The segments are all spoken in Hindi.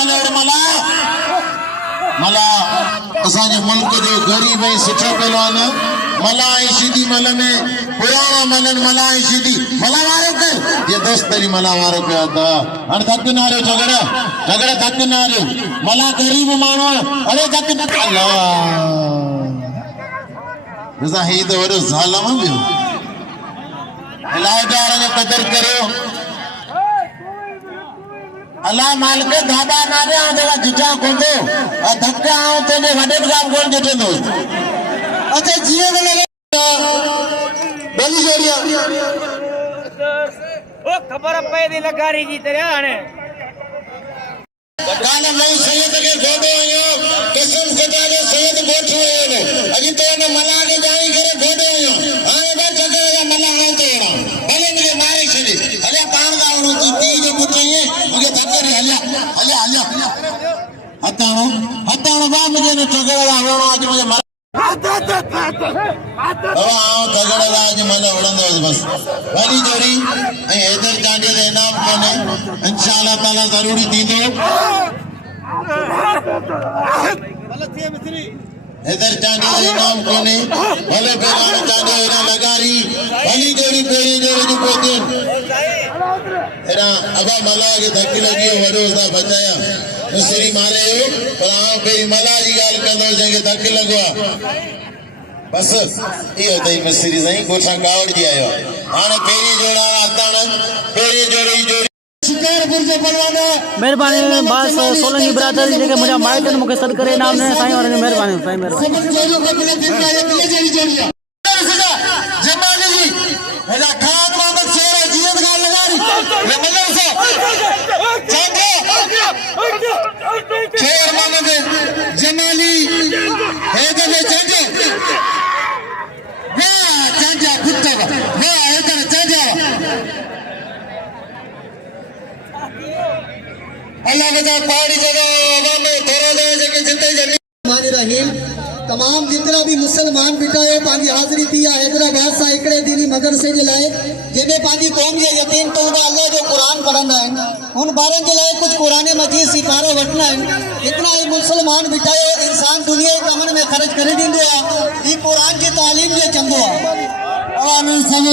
मला मला असांजे मुल्क जो गरीब ऐं सुठो पहलवान मला ऐं मला में पुराणा मलन मला ऐं मला वारो कर ये दोस्तरी मला वारो पिया था हाणे थक न हारियो झगड़ा थक न हारियो मला गरीब माण्हू अरे थक न अल्लाह ॾिसां ही त वॾो ज़ालम ॿियो इलाही ॾार जो क़दर करियो अल्लाह मालिक दादा नारे आंदे जिजा कोंदो धक्का आऊं तेने वडे काम कोन ॾिठंदो अच्छा जीअं त लगे बली जोड़िया ओ खबर पए दी लगारी जी तेरे हाणे काल मैं सैयद के गोदो आयो कसम खुदा ने सैयद गोठो आयो अजी तो ने मला के जाई करे गोदो आयो हां बे जगह मला हां तेरा भले मुझे मारे छड़ी अरे पाण गावनो तू ती जो पुछे मुझे धक्के हल्या हताणो बा मुझे ने झगड़ा आवणो आज मुझे आज मजा उड़ंदो बस वरी जोड़ी हैदर चांडी दे इनाम कोने इंशाअल्लाह ताला जरूरी दींदो हैदर चांडी दे इनाम कोने भले बेगान चांडी एरा लगारी भली जोड़ी पेरी जोड़ी जो पोते एरा अबा मला के धक्की लगी वडो सा बचाया मुसरी मारे पर आ पेरी मला जी गाल कंदो जंगे धक्की लगवा बस ये तई मिस्त्री सही कोठा कावड़ जी आयो हाने पेरी जोड़ा आतान पेरी जोड़ी शिकारपुर से पलवाना मेहरबानी बस सोलंकी ब्रादर जी के मुझे माइटन मुके सद करे नाम ने साईं और मेहरबानी समझ जोड़ो कपले दिन का ये किले जड़ी जोड़िया जमाने जी मेरा खान मोहम्मद शेर जीत गाल लगारी ये मल्लर से चांदे शेर मोहम्मद जमाली हैदर ने चांदे चांजा कुत्ता वाह हैदर चांजा अल्लाह के पहाड़ी जगह में थोड़ा दे के जिंदगी जनी मानी रहीम तमाम जितना भी मुसलमान बिटायो पांजी हाजिरी थी हैदराबाद सा एकड़े दीनी मदरसे जे लाए जेने पांजी कौम जे यतीम तो अल्लाह जो कुरान पढ़ंदा है उन बारन जे लाए कुछ कुरान मजीद सिखारो वठना है इतना ही मुसलमान बिटायो इंसान दुनिया के कमन में खर्च करे दींदो है ई कुरान की तालीम जे चंदो है आवाम सब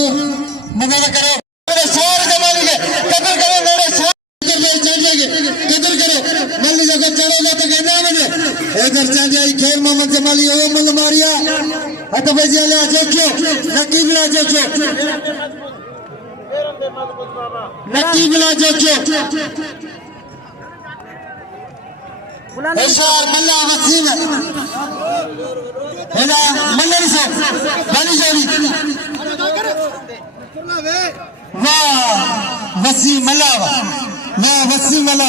मदद करो मेरे शोर जमाने के कदर करो मेरे शोर कदर करो मल्ली जगह चढ़ेगा तो कहना मुझे इधर चांजा खेल मोहम्मद जमाली ओ मल मारिया हट बजे ले जोखो नकीब ला जोखो एशार मल्ला वसीम हेला मल्लर से बनी जोड़ी वाह वसीम मल्ला वाह वसीम मल्ला